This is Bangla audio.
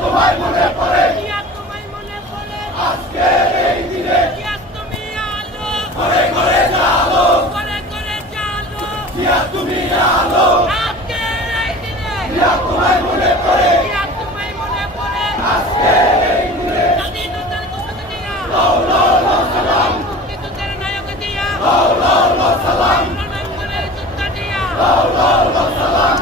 তোমায় মনে পড়ে আজকের এই দিনে ঘরে ঘরে জালো তুমি আলো তোমায় মনে পড়ে Allahu Akbar.